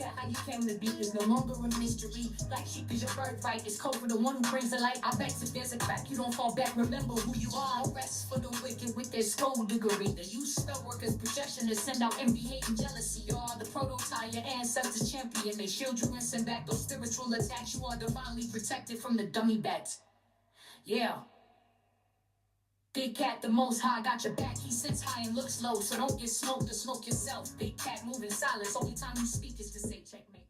care how you came to be, is no longer a mystery. Black sheep is your birthright, it's code for the one who brings the light. I bet if there's a crack, you don't fall back, remember who you are. No rest for the wicked with their skullduggery. They use spell workers' projection to send out envy, hate, and jealousy. You are the prototype, your ancestors champion. They shield you and send back those spiritual attacks. You are divinely protected from the dummy bats. Yeah. Big cat, the most high, got your back. He sits high and looks low, so don't get smoked or smoke yourself. Big cat moving silence, only time you speak is to say checkmate.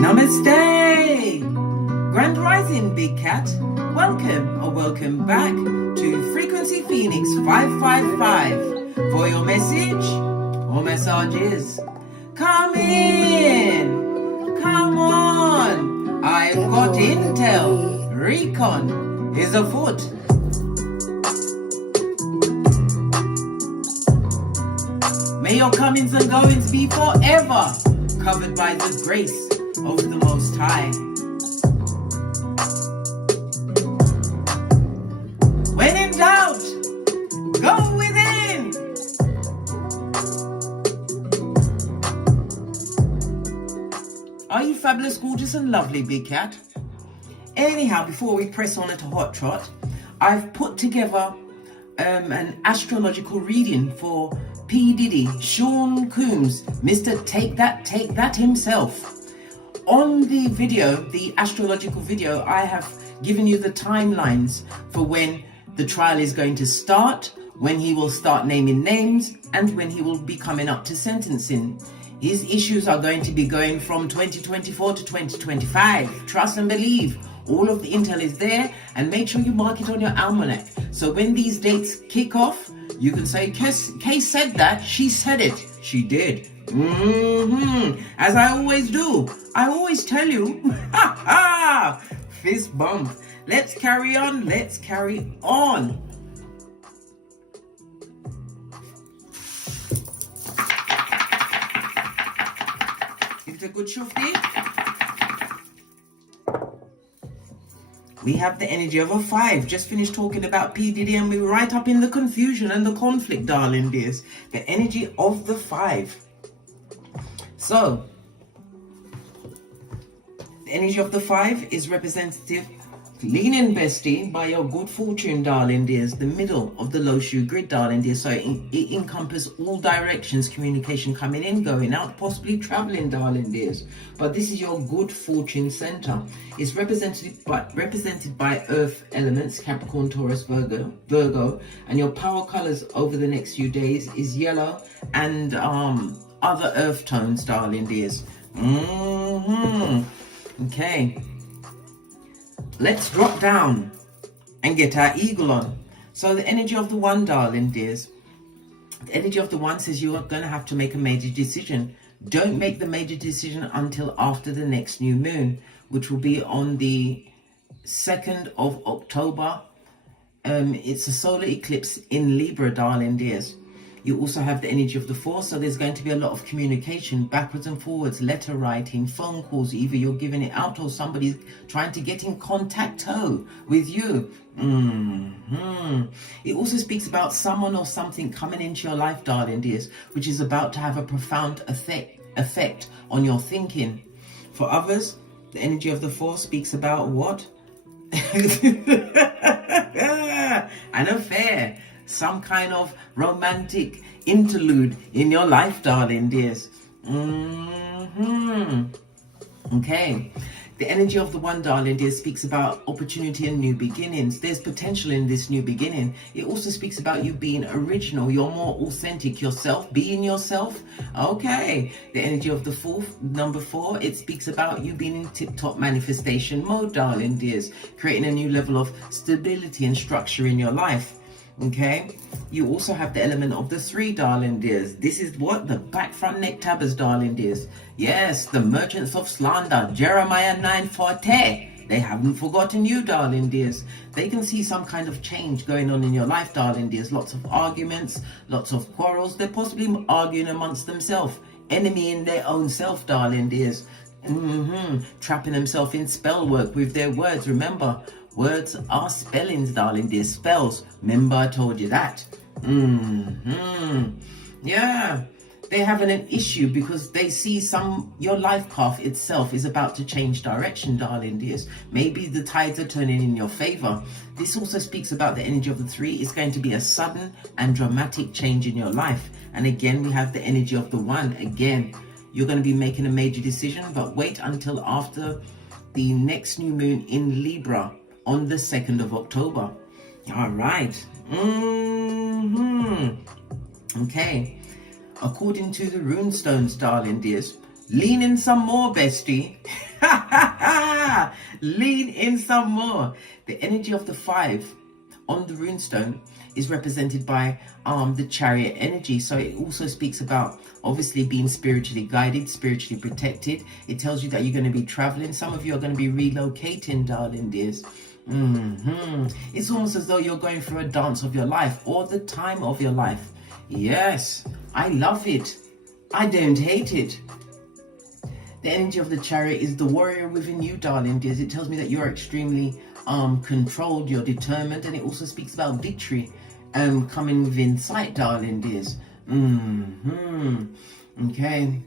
Namaste! Grand Rising, Big Cat. Welcome back to Frequency Phoenix 555 for your message or messages. Come in! Come on! I've got intel. Recon is afoot. May your comings and goings be forever covered by the grace of the Most High. When in doubt, go within. Are you fabulous, gorgeous, and lovely, Big Cat? Anyhow, before we press on at a hot trot, I've put together an astrological reading for P. Diddy, Sean Combs, Mr. Take That himself. On the video, the astrological video, I have given you the timelines for when the trial is going to start, when he will start naming names, and when he will be coming up to sentencing. His issues are going to be going from 2024 to 2025. Trust and believe. All of the intel is there, and make sure you mark it on your almanac. So when these dates kick off, you can say, Kay said that, she said it, she did. As I always do, I always tell you, fist bump. Let's carry on. It's a good shufti. We have the energy of a 5. Just finished talking about P. Diddy and we're right up in the confusion and the conflict, darling dears. The energy of the 5. So, the energy of the 5 is representative, leaning bestie by your good fortune, darling dears. The middle of the low shoe grid, darling dears. So it encompasses all directions, communication coming in, going out, possibly traveling, darling dears. But this is your good fortune center. It's represented by earth elements, Capricorn, Taurus, Virgo, and your power colors over the next few days is yellow and other earth tones, darling dears. Okay. Let's drop down and get our eagle on. So the energy of the 1, darling dears. The energy of the 1 says you are going to have to make a major decision. Don't make the major decision until after the next new moon, which will be on the 2nd of October. It's a solar eclipse in Libra, darling dears. You also have the energy of the 4, so there's going to be a lot of communication, backwards and forwards, letter writing, phone calls. Either you're giving it out or somebody's trying to get in contact with you. It also speaks about someone or something coming into your life, darling dears, which is about to have a profound effect on your thinking. For others, the energy of the 4 speaks about what? An affair. Some kind of romantic interlude in your life, darling dears. Okay. The energy of the 1, darling dears, speaks about opportunity and new beginnings. There's potential in this new beginning. It also speaks about you being original. You're more authentic yourself, being yourself. Okay. The energy of the number 4, it speaks about you being in tip-top manifestation mode, darling dears, creating a new level of stability and structure in your life. Okay, you also have the element of the 3, darling dears. This is what? The back front neck tabbers, darling dears. Yes, the merchants of slander, Jeremiah 9:40. They haven't forgotten you, darling dears. They can see some kind of change going on in your life, darling dears. Lots of arguments, lots of quarrels. They're possibly arguing amongst themselves, enemy in their own self, darling dears. Trapping themselves in spell work with their words. Remember, words are spellings, darling. They're spells. Remember, I told you that. Yeah. They're having an issue because they see your life path itself is about to change direction, darling dears. Maybe the tides are turning in your favor. This also speaks about the energy of the 3. It's going to be a sudden and dramatic change in your life. And again, we have the energy of the 1. Again, you're going to be making a major decision, but wait until after the next new moon in Libra on the 2nd of October. All right. Okay. According to the runestones, darling dears, lean in some more, bestie. Lean in some more. The energy of the 5 on the runestone is represented by the chariot energy. So it also speaks about obviously being spiritually guided, spiritually protected. It tells you that you're going to be traveling. Some of you are going to be relocating, darling dears. It's almost as though you're going through a dance of your life or the time of your life. Yes, I love it. I don't hate it. The energy of the chariot is the warrior within you, darling dears. It tells me that you're extremely controlled, you're determined, and it also speaks about victory coming within sight, darling dears. Okay.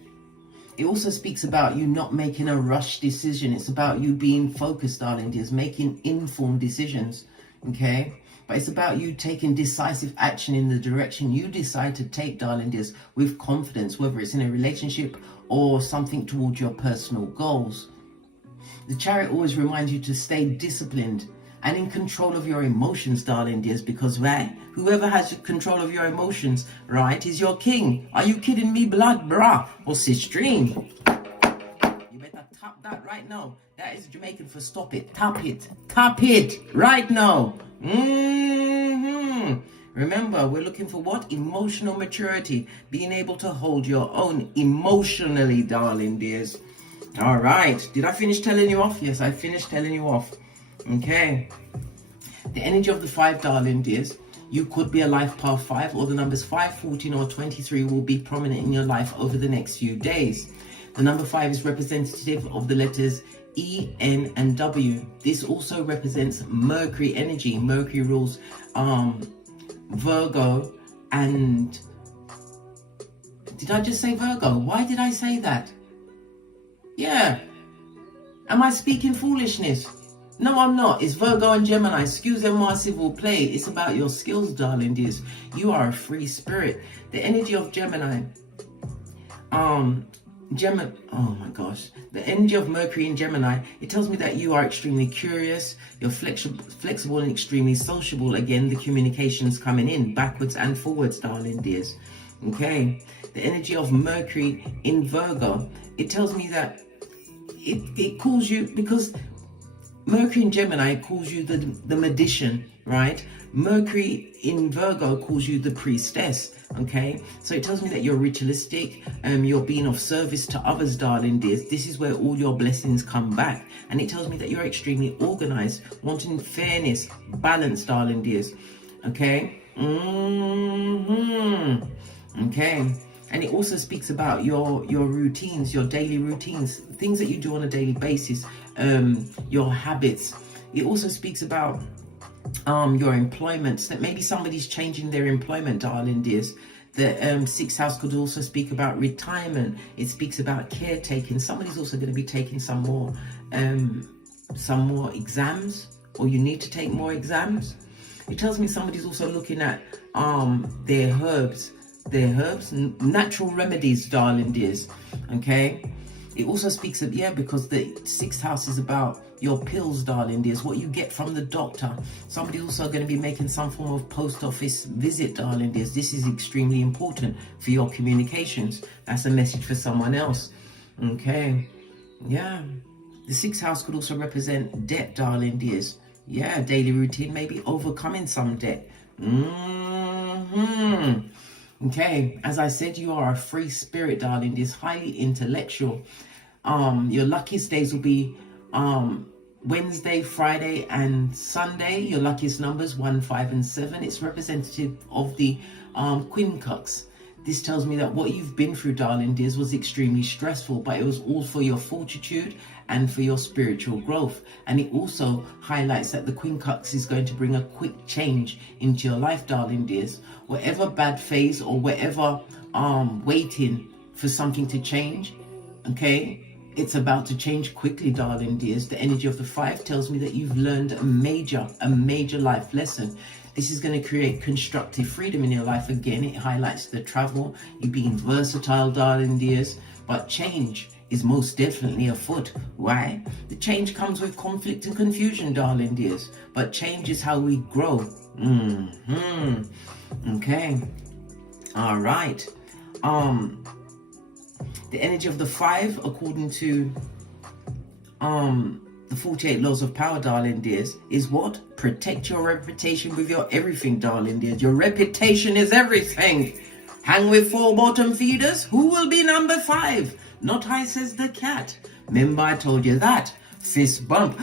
It also speaks about you not making a rush decision. It's about you being focused, darling dears, making informed decisions. Okay. But it's about you taking decisive action in the direction you decide to take, darling dears, with confidence, whether it's in a relationship or something towards your personal goals. The chariot always reminds you to stay disciplined and in control of your emotions, darling dears, because right, whoever has control of your emotions, right, is your king. Are you kidding me, blood, brah? Or sister-stream? You better tap that right now. That is Jamaican for stop it. Tap it. Tap it right now. Remember, we're looking for what? Emotional maturity. Being able to hold your own emotionally, darling dears. All right. Did I finish telling you off? Yes, I finished telling you off. Okay. The energy of the 5, darling dears. You could be a life path 5, or the numbers 5, 14, or 23 will be prominent in your life over the next few days. The number 5 is representative of the letters E, N, and W. This also represents Mercury energy. Mercury rules Virgo and... Did I just say Virgo? Why did I say that? Yeah. Am I speaking foolishness? No, I'm not. It's Virgo and Gemini. Excusez-moi s'il vous plaît. It's about your skills, darling dears. You are a free spirit. The energy of Gemini. Oh my gosh. The energy of Mercury in Gemini, it tells me that you are extremely curious, you're flexible and extremely sociable. Again, the communication's coming in backwards and forwards, darling dears. Okay. The energy of Mercury in Virgo, it tells me that it calls you, because Mercury in Gemini calls you the magician, right? Mercury in Virgo calls you the priestess, okay? So it tells me that you're ritualistic, you're being of service to others, darling dears. This is where all your blessings come back. And it tells me that you're extremely organized, wanting fairness, balance, darling dears, okay? Okay. And it also speaks about your routines, your daily routines, things that you do on a daily basis, your habits. It also speaks about your employments, that maybe somebody's changing their employment, darling dears. The 6th house could also speak about retirement. It speaks about caretaking. Somebody's also going to be taking some more exams, or you need to take more exams. It tells me somebody's also looking at their herbs, natural remedies, darling dears. Okay. It also speaks of, because the 6th house is about your pills, darling dears, what you get from the doctor. Somebody's also going to be making some form of post office visit, darling dears. This is extremely important for your communications. That's a message for someone else. Okay. Yeah. The 6th house could also represent debt, darling dears. Yeah, daily routine, maybe overcoming some debt. Okay, as I said, you are a free spirit, darling. This highly intellectual. Your luckiest days will be Wednesday, Friday, and Sunday. Your luckiest numbers 1, 5, and 7. It's representative of the quincux. This tells me that what you've been through, darling dears, was extremely stressful, but it was all for your fortitude and for your spiritual growth. And it also highlights that the quincunx is going to bring a quick change into your life, darling dears. Whatever bad phase or whatever waiting for something to change, okay, it's about to change quickly, darling dears. The energy of the 5 tells me that you've learned a major life lesson. This is going to create constructive freedom in your life. Again, it highlights the travel, you being versatile, darling dears. But change is most definitely afoot. Why? The change comes with conflict and confusion, darling dears. But change is how we grow. Okay. All right. The energy of the 5, according to the 48 laws of power, darling dears, is what? Protect your reputation with your everything, darling dears. Your reputation is everything. Hang with 4 bottom feeders. Who will be number 5? Not I, says the cat. Remember I told you that. Fist bump.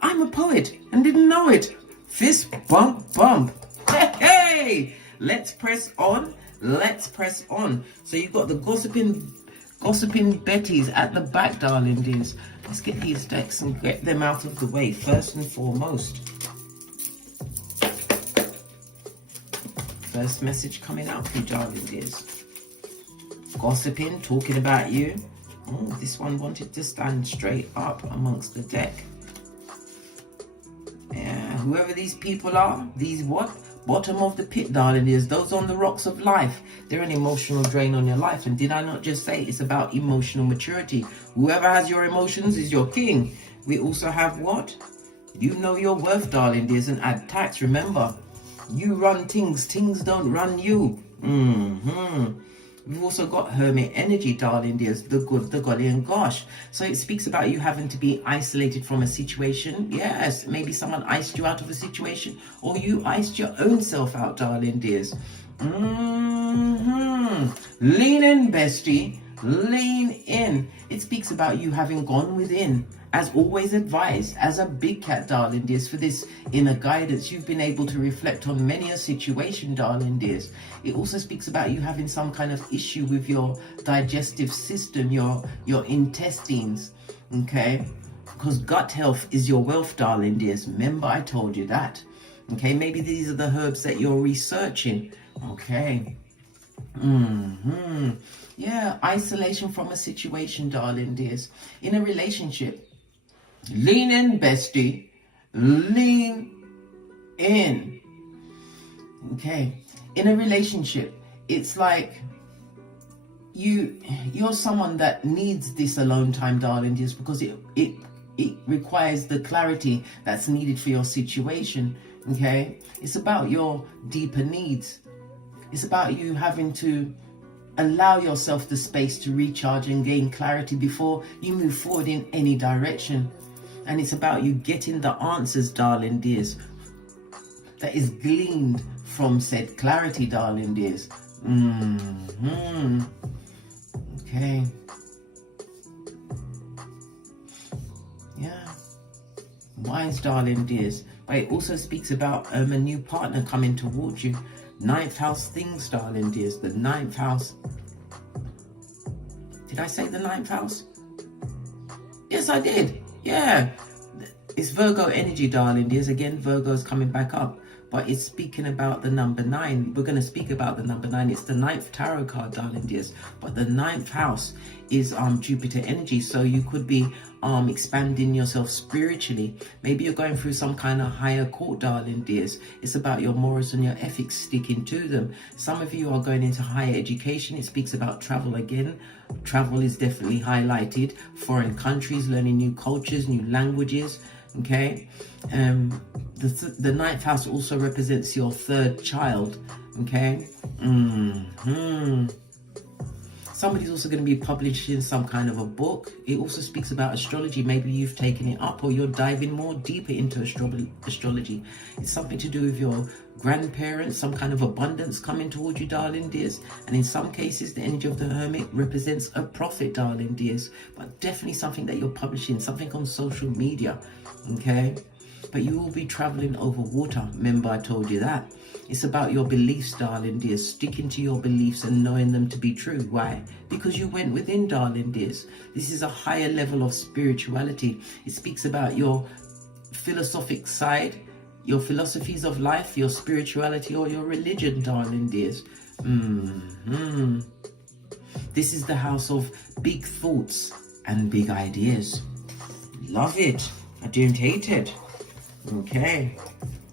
I'm a poet and didn't know it. Fist bump bump. Hey! Let's press on. Let's press on. So you've got the gossiping Betties at the back, darling dears. Let's get these decks and get them out of the way first and foremost. First message coming out for you, darling dears. Gossiping, talking about you. Oh, this one wanted to stand straight up amongst the deck. Yeah, whoever these people are, these what? Bottom of the pit, darling dears, those on the rocks of life, they're an emotional drain on your life. And did I not just say it's about emotional maturity? Whoever has your emotions is your king. We also have what? You know your worth, darling dears, and add tax. Remember, you run things don't run you. We've also got hermit energy, darling dears, the good, the golly, and gosh. So it speaks about you having to be isolated from a situation. Yes, maybe someone iced you out of a situation, or you iced your own self out, darling dears. Lean in, bestie. Lean in. It speaks about you having gone within. As always advised, as a big cat, darling dears, for this inner guidance, you've been able to reflect on many a situation, darling dears. It also speaks about you having some kind of issue with your digestive system, your intestines, okay? Because gut health is your wealth, darling dears. Remember, I told you that. Okay, maybe these are the herbs that you're researching. Okay. Yeah, isolation from a situation, darling dears. In a relationship, lean in, bestie. Lean in. Okay. In a relationship, it's like you're someone that needs this alone time, darling dears, because it requires the clarity that's needed for your situation. Okay. It's about your deeper needs. It's about you having to allow yourself the space to recharge and gain clarity before you move forward in any direction. And it's about you getting the answers, darling dears, that is gleaned from said clarity, darling dears. Okay. Yeah. Wise, darling dears. But it also speaks about a new partner coming towards you. 9th house things, darling dears. The 9th house. Did I say the 9th house? Yes, I did. Yeah. It's Virgo energy, darling dears. Again, Virgo's coming back up. But it's speaking about the number 9. We're going to speak about the number 9. It's the 9th tarot card, darling dears. But the 9th house is Jupiter energy. So you could be expanding yourself spiritually. Maybe you're going through some kind of higher court, darling dears. It's about your morals and your ethics, sticking to them. Some of you are going into higher education. It speaks about travel again. Travel is definitely highlighted. Foreign countries, learning new cultures, new languages. Okay. The 9th house also represents your 3rd child. Okay. Somebody's also going to be publishing some kind of a book. It also speaks about astrology. Maybe you've taken it up, or you're diving more deeper into astrology. It's something to do with your grandparents, some kind of abundance coming towards you, darling dears. And in some cases, the energy of the hermit represents a prophet, darling dears. But definitely something that you're publishing, something on social media. Okay. but you will be traveling over water. Remember, I told you that. It's about your beliefs, darling dears, sticking to your beliefs and knowing them to be true. Why? Because you went within, darling dears. This is a higher level of spirituality. It speaks about your philosophic side, your philosophies of life, your spirituality, or your religion, darling dears. This is the house of big thoughts and big ideas. Love it. I don't hate it. Okay.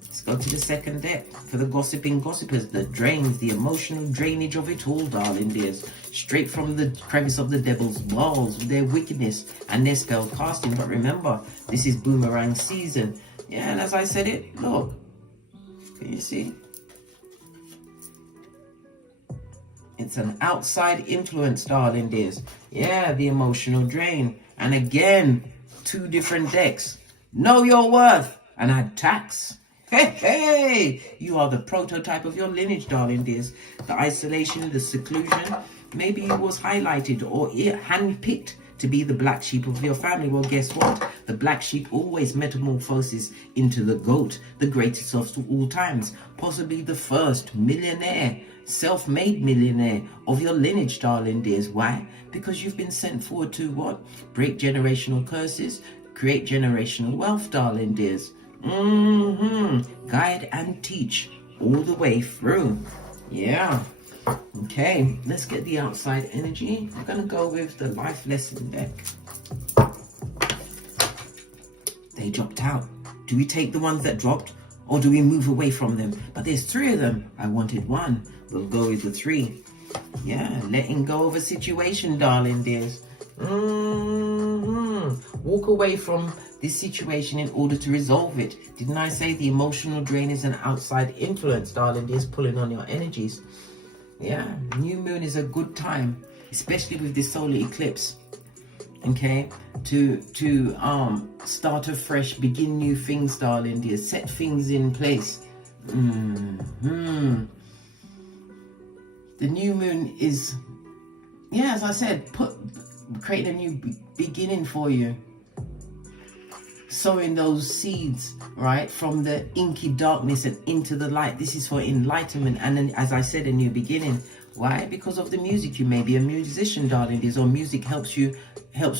Let's go to the second deck for the gossiping gossipers, the drains, the emotional drainage of it all, darling dears. Straight from the crevice of the devil's walls, their wickedness and their spell casting. But remember, this is boomerang season. Yeah, and as I said it, look. Can you see? It's an outside influence, darling dears. Yeah, the emotional drain. And again, 2 different decks. Know your worth and add tax. Hey, you are the prototype of your lineage, darling dears. The isolation, the seclusion, maybe it was highlighted or handpicked to be the black sheep of your family. Well, guess what? The black sheep always metamorphoses into the goat, the greatest of all times, possibly the first millionaire, self-made millionaire of your lineage, darling dears. Why? Because you've been sent forward to what? Break generational curses, create generational wealth, darling dears. Guide and teach all the way through. Yeah. Okay, let's get the outside energy. I'm going to go with the life lesson deck. They dropped out. Do we take the ones that dropped or do we move away from them? But there's 3 of them. I wanted 1. We'll go with the 3. Yeah, letting go of a situation, darling dears. Walk away from this situation in order to resolve it. Didn't I say the emotional drain is an outside influence, darling dears, pulling on your energies? Yeah, new moon is a good time, especially with this solar eclipse. Okay, to start afresh, begin new things, darling dears, set things in place. The new moon is, yeah, as I said, create a new beginning for you. Sowing those seeds, right, from the inky darkness and into the light. This is for enlightenment. And then, as I said, a new beginning. Why? Because of the music. You may be a musician, darling dears, or music helps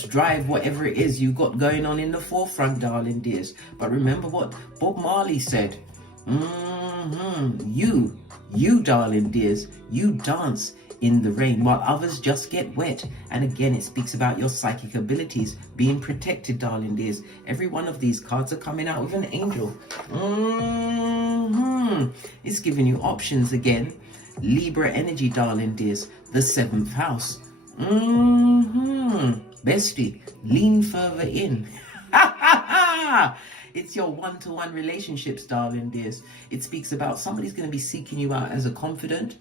drive whatever it is you got going on in the forefront, darling dears. But remember what Bob Marley said. You, darling dears, you dance in the rain while others just get wet. And again, it speaks about your psychic abilities being protected, darling dears. Every one of these cards are coming out with an angel. It's giving you options again. Libra energy, darling dears, the 7th house. Bestie, lean further in. It's your one-to-one relationships, darling dears. It speaks about somebody's going to be seeking you out as a confidant,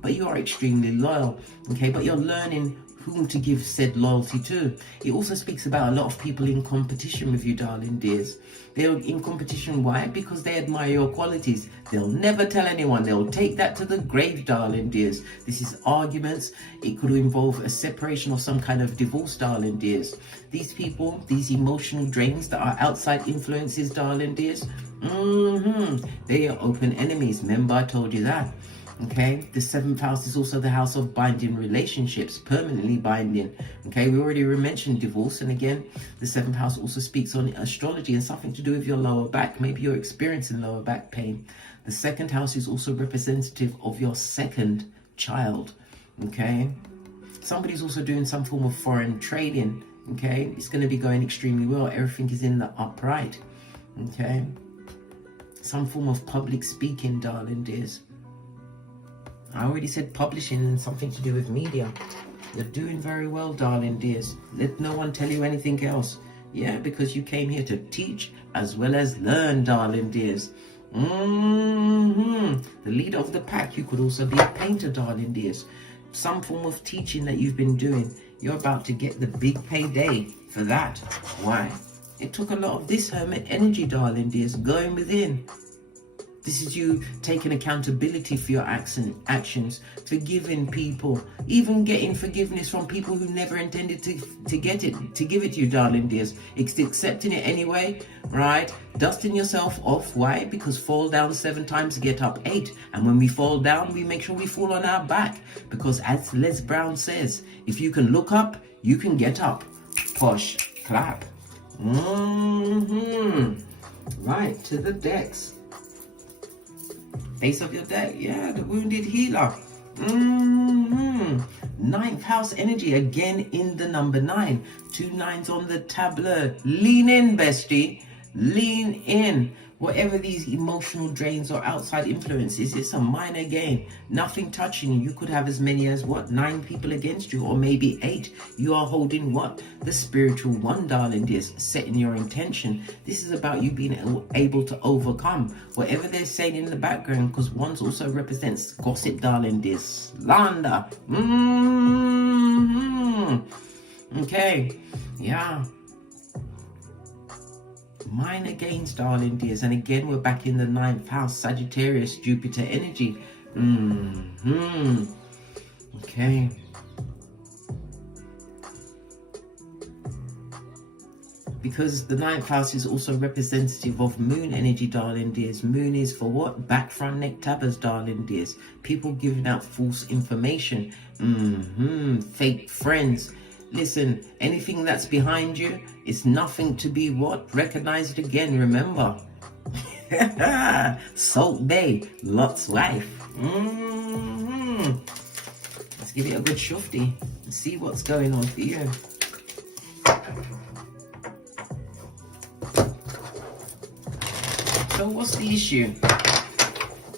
but you are extremely loyal, okay? But you're learning whom to give said loyalty to. It also speaks about a lot of people in competition with you, darling dears. They're in competition, why? Because they admire your qualities. They'll never tell anyone. They'll take that to the grave, darling dears. This is arguments. It could involve a separation or some kind of divorce, darling dears. These people, these emotional drains that are outside influences, darling dears, they are open enemies. Remember, I told you that. Okay, the 7th house is also the house of binding relationships, permanently binding. Okay, we already mentioned divorce, and again, the 7th house also speaks on astrology and something to do with your lower back. Maybe you're experiencing lower back pain. The 2nd house is also representative of your 2nd child. Okay, somebody's also doing some form of foreign trading. Okay, it's going to be going extremely well. Everything is in the upright. Okay, some form of public speaking, darling dears. I already said publishing and something to do with media. You're doing very well, darling dears. Let no one tell you anything else. Yeah, because you came here to teach as well as learn, darling dears. The leader of the pack. You could also be a painter, darling dears. Some form of teaching that you've been doing. You're about to get the big payday for that. Why? It took a lot of this hermit energy, darling dears, going within. This is you taking accountability for your actions, forgiving people, even getting forgiveness from people who never intended to give it to you, darling dears. Accepting it anyway, right? Dusting yourself off. Why? Because fall down 7 times, get up 8. And when we fall down, we make sure we fall on our back. Because as Les Brown says, if you can look up, you can get up. Posh, clap. Right, to the decks. Base of your deck, yeah, the wounded healer. 9th house energy, again in the number 9. 2 9s on the tableau. Lean in, bestie. Lean in. Whatever these emotional drains or outside influences, it's a minor gain. Nothing touching you. You could have as many as what? 9 people against you, or maybe 8. You are holding what? The spiritual one, darling dears, setting your intention. This is about you being able to overcome whatever they're saying in the background, because ones also represents gossip, darling dears. Slander. Okay. Yeah. Minor gains, darling dears, and again we're back in the 9th house, Sagittarius, Jupiter energy. Okay. Because the 9th house is also representative of moon energy, darling dears. Moon is for what? Back, front, neck, tabbers, darling dears. People giving out false information. Fake friends. Listen, anything that's behind you is nothing to be what? Recognized again, remember. Salt Bay, Lot's wife. Let's give it a good shufty and see what's going on for you. So what's the issue?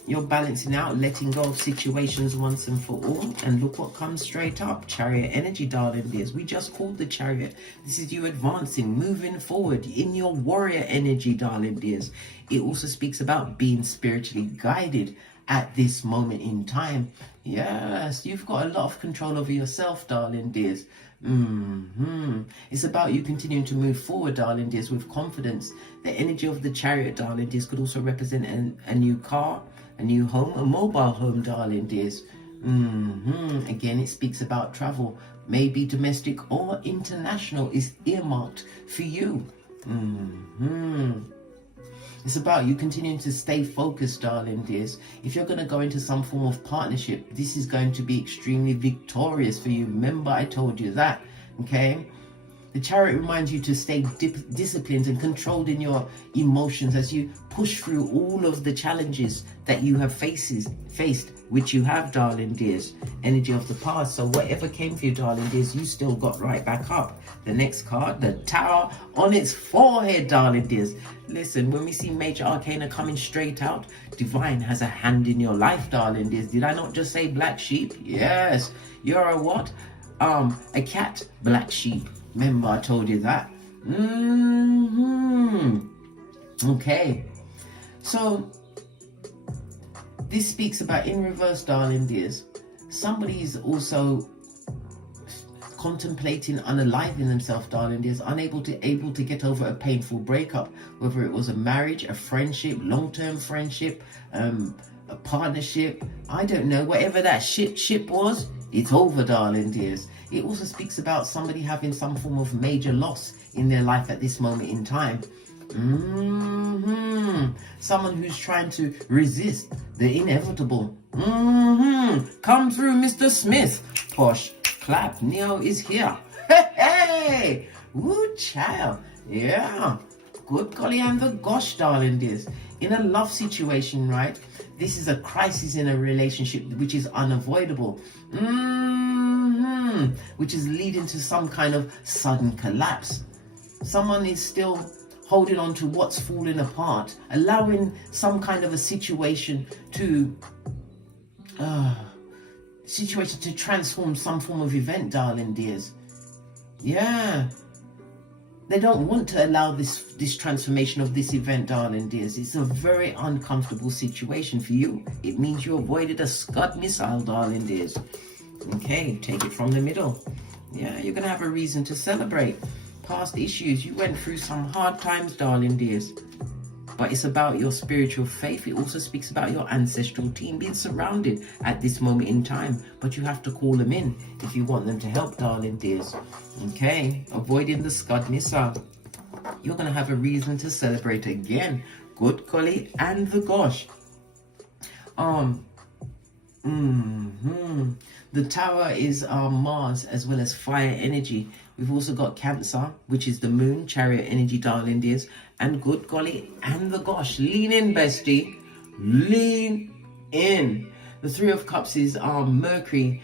You're balancing out, letting go of situations once and for all. And look what comes straight up. Chariot energy, darling dears. We just called the chariot. This is you advancing, moving forward in your warrior energy, darling dears. It also speaks about being spiritually guided at this moment in time. Yes, you've got a lot of control over yourself, darling dears. It's about you continuing to move forward, darling dears, with confidence. The energy of the chariot, darling dears, could also represent a new car, a new home, a mobile home, darling dears. Again, it speaks about travel. Maybe domestic or international is earmarked for you. It's about you continuing to stay focused, darling dears. If you're going to go into some form of partnership, this is going to be extremely victorious for you. Remember, I told you that, okay? The chariot reminds you to stay disciplined and controlled in your emotions as you push through all of the challenges that you have faced, which you have, darling dears. Energy of the past. So whatever came for you, darling dears, you still got right back up. The next card, the Tower on its forehead, darling dears. Listen, when we see major arcana coming straight out, divine has a hand in your life, darling dears. Did I not just say black sheep? Yes. You're a what? A cat, black sheep. Remember, I told you that. Okay. So, this speaks about, in reverse, darling dears, somebody is also contemplating unaliving themselves, darling dears, able to get over a painful breakup, whether it was a marriage, a friendship, long-term friendship, a partnership, I don't know, whatever that ship was, it's over, darling dears. It also speaks about somebody having some form of major loss in their life at this moment in time. Someone who's trying to resist the inevitable. Come through, Mr. Smith. Posh, clap, Neo is here. Hey, woo, child. Yeah, good golly and the gosh, darling dears. In a love situation, right? This is a crisis in a relationship which is unavoidable. Which is leading to some kind of sudden collapse. Someone is still holding on to what's falling apart, allowing some kind of a situation to transform some form of event, darling dears. Yeah. They don't want to allow this transformation of this event, darling dears. It's a very uncomfortable situation for you. It means you avoided a Scud missile, darling dears. Okay, take it from the middle. Yeah, you're going to have a reason to celebrate. Past issues, you went through some hard times, darling dears. but it's about your spiritual faith. It also speaks about your ancestral team being surrounded at this moment in time, but you have to call them in if you want them to help, darling dears. Okay, avoiding the scud missile. You're going to have a reason to celebrate again. Good golly and the gosh. The tower is Mars as well as fire energy. We've also got Cancer, which is the moon, chariot energy, darling dears. And good golly and the gosh. Lean in, bestie. Lean in. The Three of Cups is Mercury,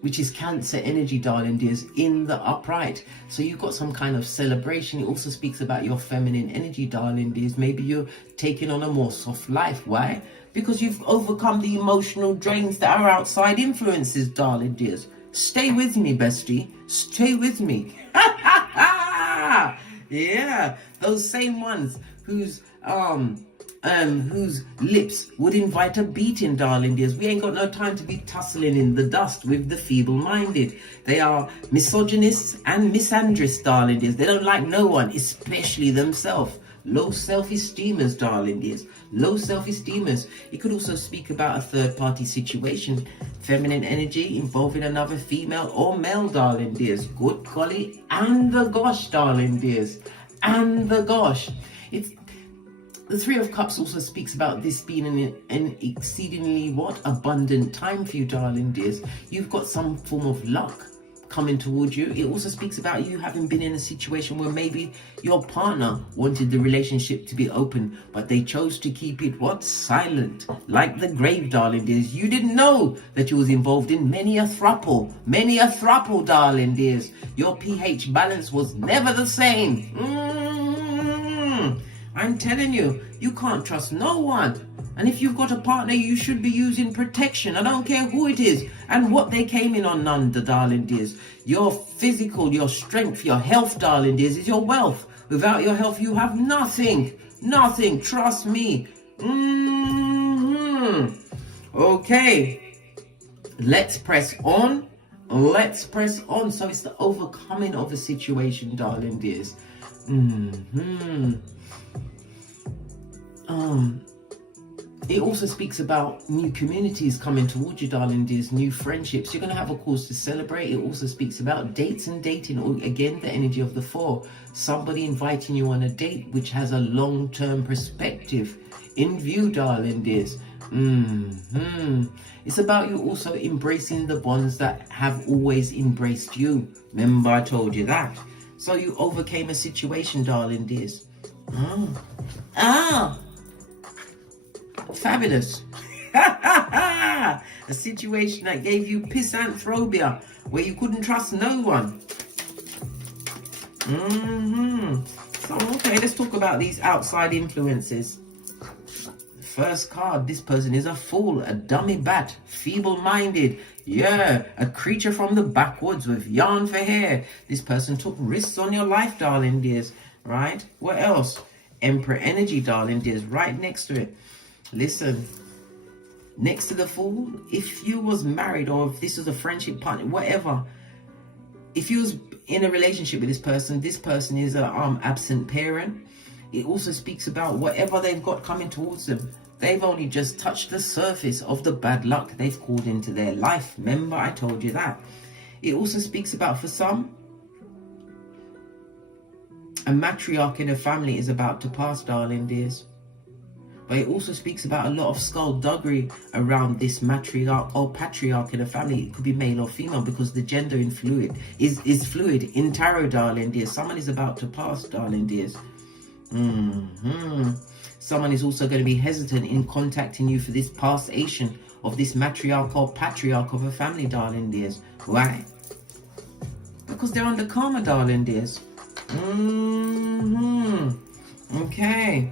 which is Cancer energy, darling dears, in the upright. So you've got some kind of celebration. It also speaks about your feminine energy, darling dears. Maybe you're taking on a more soft life. Why? Because you've overcome the emotional drains that are outside influences, darling dears. Stay with me, bestie. Stay with me. Yeah, those same ones whose lips would invite a beating, darling dears. We ain't got no time to be tussling in the dust with the feeble-minded. They are misogynists and misandrists, darling dears. They don't like no one, especially themselves. Low self-esteemers, darling dears. Low self-esteemers. It could also speak about a third-party situation. Feminine energy involving another female or male, darling dears. Good golly and the gosh, darling dears. And the gosh. The Three of Cups also speaks about this being an exceedingly abundant time for you, darling dears. You've got some form of luck coming towards you. It also speaks about you having been in a situation where maybe your partner wanted the relationship to be open, but they chose to keep it silent, like the grave, darling dears. You didn't know that you was involved in many a throuple, darling dears. Your pH balance was never the same. I'm telling you, you can't trust no one. And if you've got a partner, you should be using protection. I don't care who it is and what they came in on, none, the darling dears. Your physical, your strength, your health, darling dears, is your wealth. Without your health, you have nothing. Nothing. Trust me. Okay. Let's press on. Let's press on. So it's the overcoming of a situation, darling dears. It also speaks about new communities coming towards you, darling dears, new friendships. You're going to have a cause to celebrate. It also speaks about dates and dating, or again, the energy of the Four. Somebody inviting you on a date which has a long-term perspective in view, darling dears. It's about you also embracing the bonds that have always embraced you. Remember I told you that. So you overcame a situation, darling dears. Fabulous. A situation that gave you pisanthropia, where you couldn't trust no one. So, okay, let's talk about these outside influences. First card, this person is a fool, a dummy bat, feeble-minded. Yeah, a creature from the backwoods with yarn for hair. This person took risks on your life, darling dears. Right? What else? Emperor energy, darling dears, right next to it. Listen, next to the Fool, if you was married or if this was a friendship partner, whatever, if you was in a relationship with this person is a absent parent. It also speaks about whatever they've got coming towards them. They've only just touched the surface of the bad luck they've called into their life. Remember, I told you that. It also speaks about, for some, a matriarch in a family is about to pass, darling dears. But it also speaks about a lot of skullduggery around this matriarch or patriarch in a family. It could be male or female, because the gender is fluid in tarot, darling dears. Someone is about to pass, darling dears. Someone is also going to be hesitant in contacting you for this passation of this matriarch or patriarch of a family, darling dears. Why? Because they're under karma, darling dears. Okay.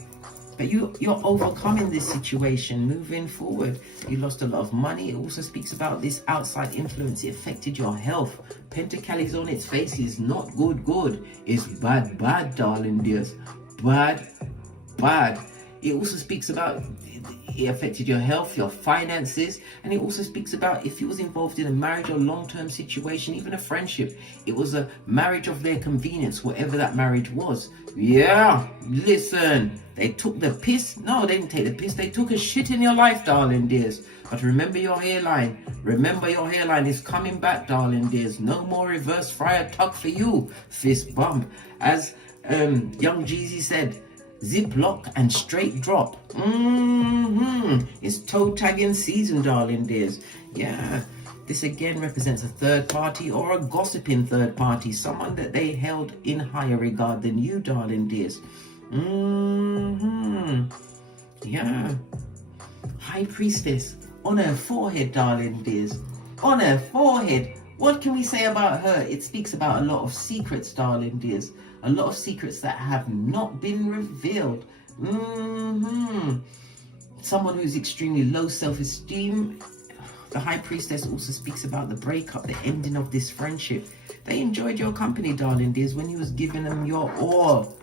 But you're overcoming this situation, moving forward. You lost a lot of money. It also speaks about this outside influence. It affected your health. Pentacles is on its face. It's not good. It's bad, darling dears. Bad. It also speaks about It affected your health, your finances, and it also speaks about if you was involved in a marriage or long-term situation, even a friendship. It was a marriage of their convenience, whatever that marriage was. Yeah, listen, they took the piss. No, they didn't take the piss. They took a shit in your life, darling dears. But remember your hairline. Remember your hairline is coming back, darling dears. No more reverse friar tuck for you. Fist bump. As young Jeezy said, zip lock and straight drop. It's toe tagging season, darling dears. Yeah, this again represents a third party or a gossiping third party, someone that they held in higher regard than you, darling dears. Yeah, High Priestess on her forehead, darling dears. On her forehead. What can we say about her? It speaks about a lot of secrets, darling dears. A lot of secrets that have not been revealed. Someone who's extremely low self-esteem. The High Priestess also speaks about the breakup, the ending of this friendship. They enjoyed your company, darling dears, when you was giving them your all.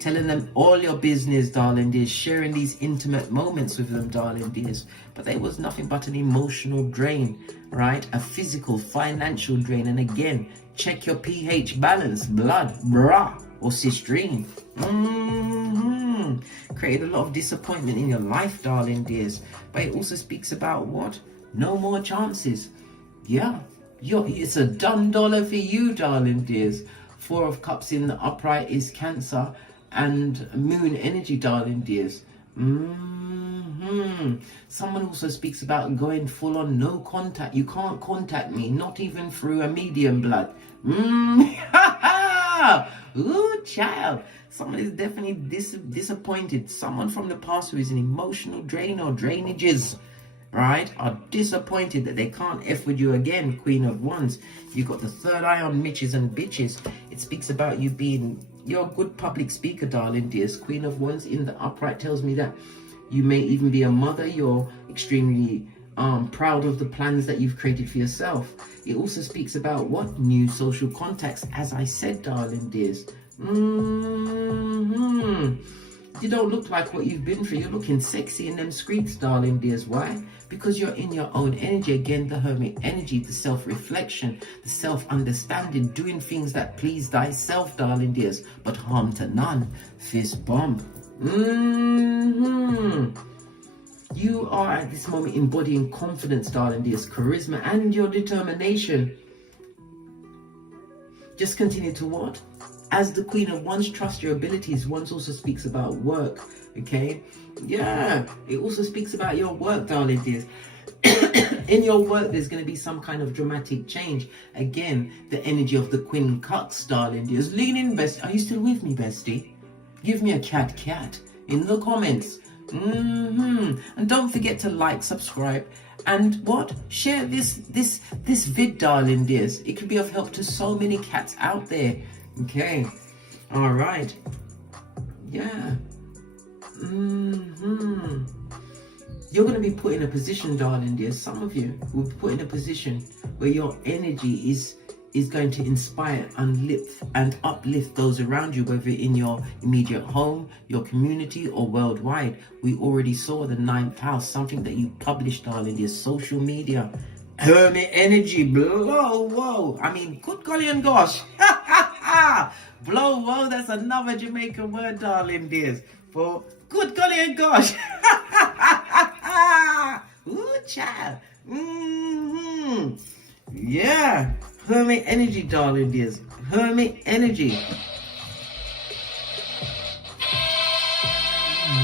Telling them all your business, darling dears. Sharing these intimate moments with them, darling dears. But there was nothing but an emotional drain, right? A physical, financial drain. And again, check your pH balance, blood, brah, or cistrine. Created a lot of disappointment in your life, darling dears. But it also speaks about what? No more chances. Yeah, it's a done dollar for you, darling dears. 4 of Cups in the upright is Cancer and moon energy, darling dears. Someone also speaks about going full on no contact. You can't contact me, not even through a medium blood. Ooh, child. Someone is definitely disappointed. Someone from the past who is an emotional drain or drainages, right, are disappointed that they can't F with you again, Queen of Wands. You got the third eye on Mitches and bitches. It speaks about you being, you're a good public speaker, darling dears. Queen of Wands in the upright tells me that you may even be a mother. You're extremely proud of the plans that you've created for yourself. It also speaks about what? New social contacts, as I said, darling dears. You don't look like what you've been through. You're looking sexy in them streets, darling dears. Why? Because you're in your own energy. Again, the hermit energy, the self-reflection, the self-understanding, doing things that please thyself, darling dears, but harm to none. Fist bump. You are at this moment embodying confidence, darling dears, charisma and your determination. Just continue to what? As the Queen of Wands, trust your abilities. Wands also speaks about work, okay? Yeah, it also speaks about your work, darling dears. In your work, there's going to be some kind of dramatic change. Again, the energy of the Queen Cups, darling dears. Lean in, bestie. Are you still with me, bestie? Give me a cat in the comments. And don't forget to like, subscribe, and what? Share this vid, darling dears. It could be of help to so many cats out there. Okay, all right, yeah. You're going to be put in a position, darling dear. Some of you will be put in a position where your energy is going to inspire and uplift those around you, whether in your immediate home, your community, or worldwide. We already saw the 9th house, something that you published, darling dear, social media. Hermit energy, blow, whoa. I mean, good golly and gosh. Blow, whoa, that's another Jamaican word, darling dears, for good golly and gosh. Ooh, child. Yeah, hermit energy, darling dears. Hermit energy.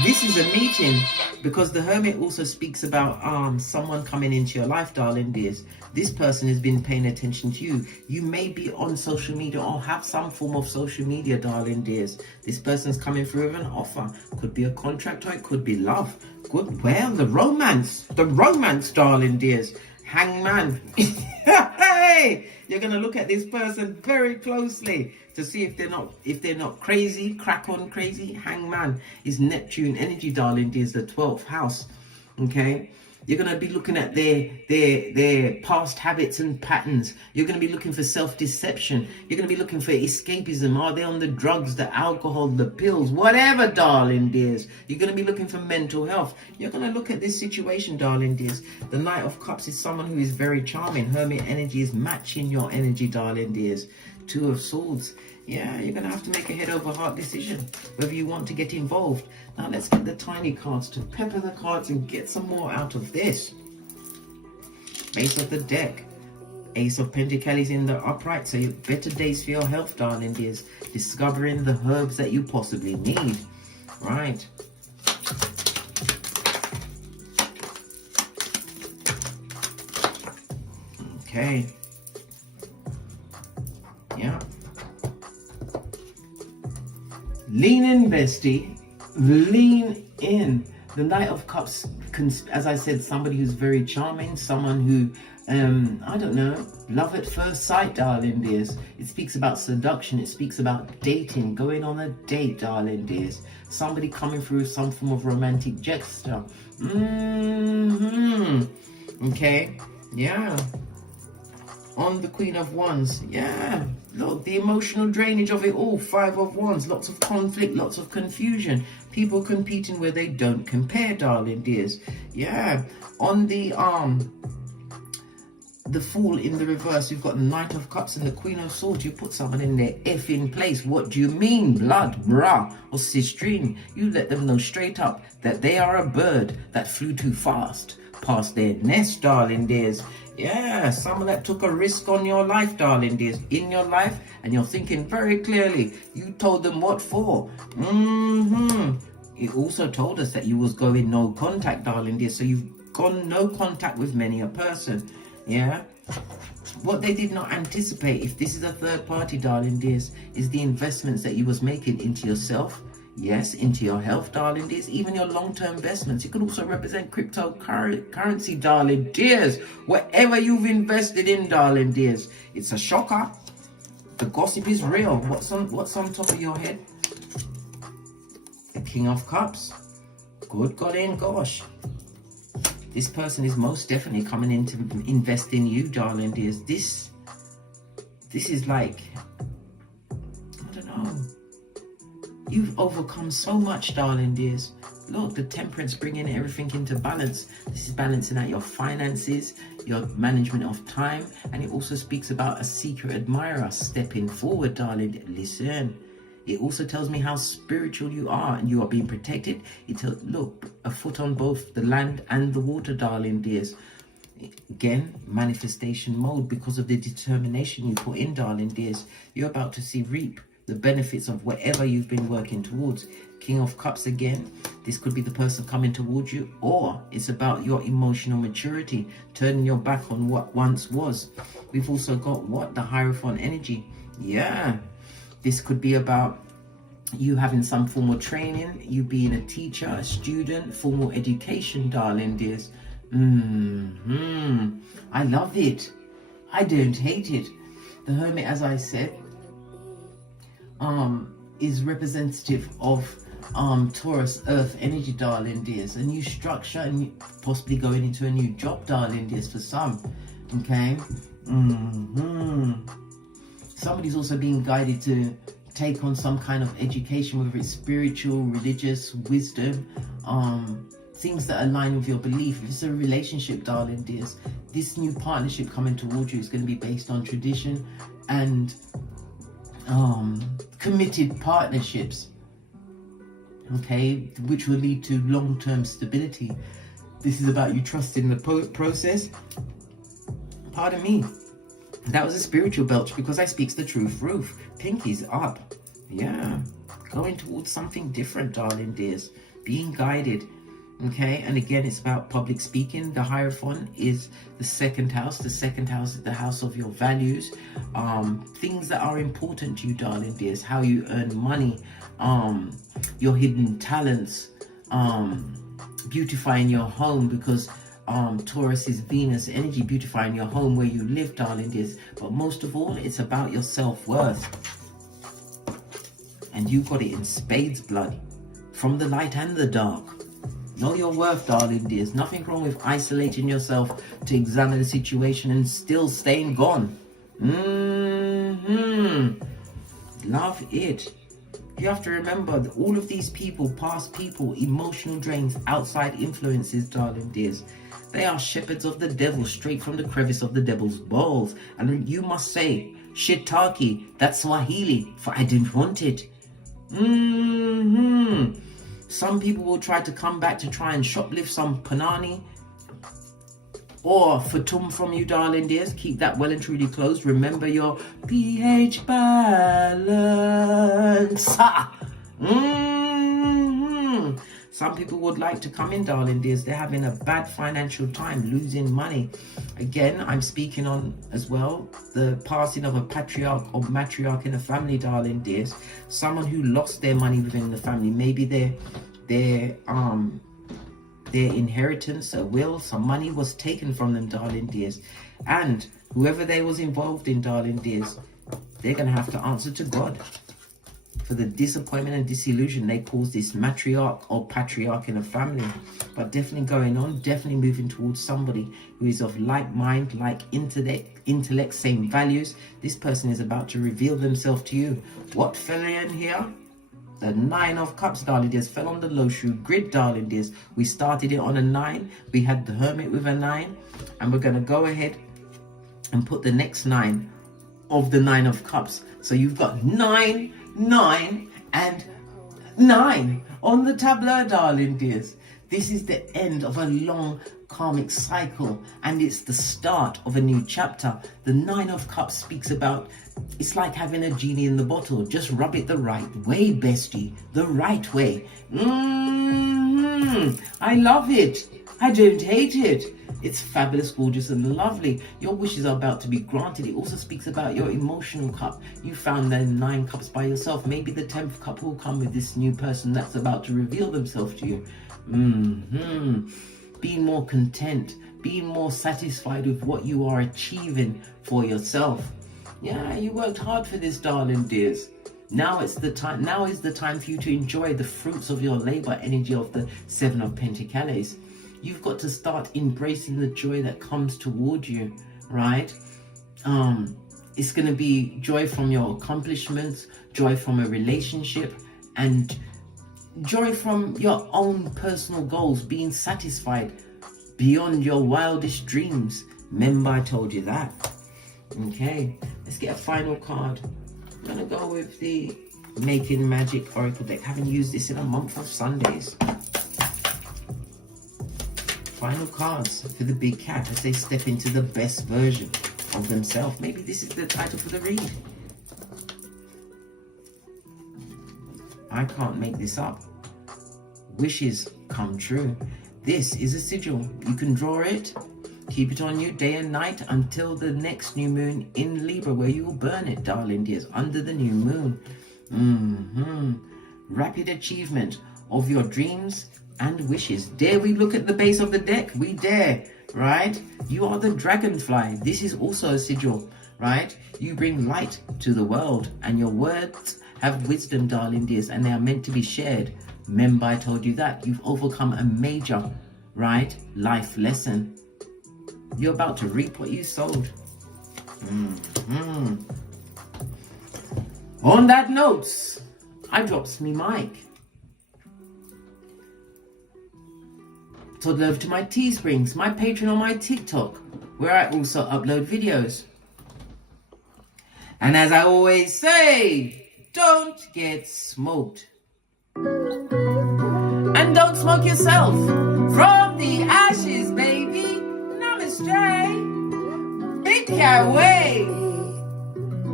This is a meeting, because the hermit also speaks about someone coming into your life, darling dears. This person has been paying attention to you. You may be on social media or have some form of social media, darling dears. This person's coming through with an offer. Could be a contract or it could be love. Good, well, the romance, darling dears. Hangman. Hey, you're gonna look at this person very closely to see if they're not crazy, crack on crazy. Hangman is Neptune energy, darling dears, the 12th house. Okay, You're going to be looking at their past habits and patterns. You're going to be looking for self-deception. You're going to be looking for escapism. Are they on the drugs, the alcohol, the pills, whatever, darling dears? You're going to be looking for mental health. You're going to look at this situation, darling dears. The Knight of Cups is someone who is very charming. Hermit energy is matching your energy, darling dears. Two of Swords. Yeah, you're going to have to make a head over heart decision whether you want to get involved. Now let's get the tiny cards to pepper the cards and get some more out of this. Base of the deck. Ace of Pentacles in the upright. So better days for your health, darling dears. Discovering the herbs that you possibly need. Right. Okay. Yeah. Lean in, bestie. Lean in. The Knight of Cups, as I said, somebody who's very charming, someone who, I don't know, love at first sight, darling dears. It speaks about seduction. It speaks about dating, going on a date, darling dears. Somebody coming through some form of romantic gesture. Okay, yeah. On the Queen of Wands, yeah. Look, the emotional drainage of it all. Five of Wands, lots of conflict, lots of confusion. People competing where they don't compare, darling dears. Yeah. On the Fool in the reverse, you've got the Knight of Cups and the Queen of Swords. You put someone in their effing place. What do you mean? Blood, brah, or sistrine. You let them know straight up that they are a bird that flew too fast past their nest, darling dears. Yeah, someone that took a risk on your life, darling dears, in your life, and you're thinking very clearly. You told them what for. It also told us that you was going no contact, darling dears. So you've gone no contact with many a person. Yeah. What they did not anticipate, if this is a third party, darling dears, is the investments that you was making into yourself. Yes, into your health, darling dears, even your long-term investments. It could also represent cryptocurrency, darling dears. Whatever you've invested in, darling dears, it's a shocker. The gossip is real. What's on top of your head? The King of Cups. Good golly and gosh. This person is most definitely coming in to invest in you, darling dears. This is like, I don't know. You've overcome so much, darling dears. Look, the Temperance bringing everything into balance. This is balancing out your finances, your management of time, and it also speaks about a secret admirer stepping forward, darling. Listen, it also tells me how spiritual you are and you are being protected. It tells, look, a foot on both the land and the water, darling dears. Again, manifestation mode because of the determination you put in, darling dears. You're about to reap the benefits of whatever you've been working towards. King of Cups again. This could be the person coming towards you, or it's about your emotional maturity, turning your back on what once was. We've also got the Hierophant energy. Yeah, this could be about you having some form of training, you being a teacher, a student, formal education, darling dears. I love it. I don't hate it. The Hermit, as I said, is representative of Taurus Earth energy, darling dears. A new structure and possibly going into a new job, darling dears, for some. Okay. Somebody's also being guided to take on some kind of education, whether it's spiritual, religious, wisdom, things that align with your belief. If it's a relationship, darling dears, this new partnership coming towards you is going to be based on tradition and committed partnerships, okay, which will lead to long-term stability. This is about you trusting the process. Pardon me, that was a spiritual belch because I speaks the truth. Roof, pinkies up. Yeah, going towards something different, darling dears, being guided. Okay, and again, it's about public speaking. The Hierophant is the second house. The second house is the house of your values, things that are important to you, darling dears, how you earn money, your hidden talents, beautifying your home, because Taurus is Venus energy, beautifying your home where you live, darling dears. But most of all, it's about your self-worth. And you got it in spades, blood, from the light and the dark. Know your worth, darling dears. Nothing wrong with isolating yourself to examine the situation and still staying gone. Love it. You have to remember that all of these people, past people, emotional drains, outside influences, darling dears, they are shepherds of the devil, straight from the crevice of the devil's balls. And you must say, shiitake, that's Swahili, for I didn't want it. Some people will try to come back to try and shoplift some panani or fatum from you, darling dears. Keep that well and truly closed. Remember your pH balance. Some people would like to come in, darling dears. They're having a bad financial time, losing money. Again, I'm speaking on as well the passing of a patriarch or matriarch in a family, darling dears. Someone who lost their money within the family. Maybe their inheritance, a will, some money was taken from them, darling dears. And whoever they was involved in, darling dears, they're going to have to answer to God for the disappointment and disillusion they caused this matriarch or patriarch in a family. But definitely going on, definitely moving towards somebody who is of like mind, like intellect, same values. This person is about to reveal themselves to you. What fell in here? The 9 of Cups, darling dears, fell on the low shoe grid, darling dears. We started it on a 9. We had the Hermit with a 9. And we're going to go ahead and put the next 9 of the 9 of Cups. So you've got 9, 9, and 9 on the tableau, darling dears. This is the end of a long karmic cycle, and it's the start of a new chapter. The 9 of Cups speaks about, it's like having a genie in the bottle. Just rub it the right way, bestie. The right way. I love it. I don't hate it. It's fabulous, gorgeous, and lovely. Your wishes are about to be granted. It also speaks about your emotional cup. You found the 9 cups by yourself. Maybe the 10th cup will come with this new person that's about to reveal themselves to you. Being more content, being more satisfied with what you are achieving for yourself. Yeah, you worked hard for this, darling dears. Now is the time for you to enjoy the fruits of your labor, energy of the 7 of Pentacles. You've got to start embracing the joy that comes toward you, right? It's going to be joy from your accomplishments, joy from a relationship, and joy from your own personal goals, being satisfied beyond your wildest dreams. Remember, I told you that. Okay, let's get a final card. I'm going to go with the Making Magic Oracle deck. Haven't used this in a month of Sundays. Final cards for the big cat as they step into the best version of themselves. Maybe this is the title for the read. I can't make this up. Wishes come true. This is a sigil. You can draw it, keep it on you day and night until the next new moon in Libra, where you will burn it, darling dears, under the new moon. Rapid achievement of your dreams and wishes. Dare we look at the base of the deck? We dare, right? You are the dragonfly. This is also a sigil, right? You bring light to the world, and your words have wisdom, darling dears, and they are meant to be shared. Remember, I told you that. You've overcome a major, right, life lesson. You're about to reap what you sowed. On that note, I drops me mic. Toddle over to my Teesprings, my Patreon, or my TikTok, where I also upload videos. And as I always say, don't get smoked. And don't smoke yourself. From the ashes, baby. Namaste. Big cat way.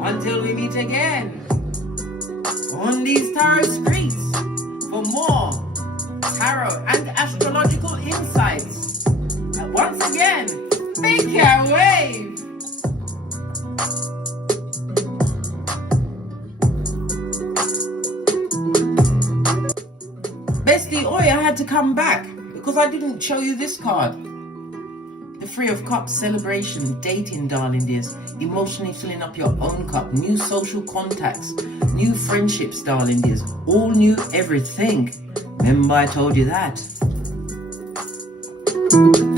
Until we meet again on these tarot streets for more tarot and astrological insights. And once again, big cat wave. Bestie, I had to come back because I didn't show you this card. The 3 of Cups, celebration, dating, darling dears, emotionally filling up your own cup, new social contacts, new friendships, darling dears, all new everything. Remember, I told you that. you.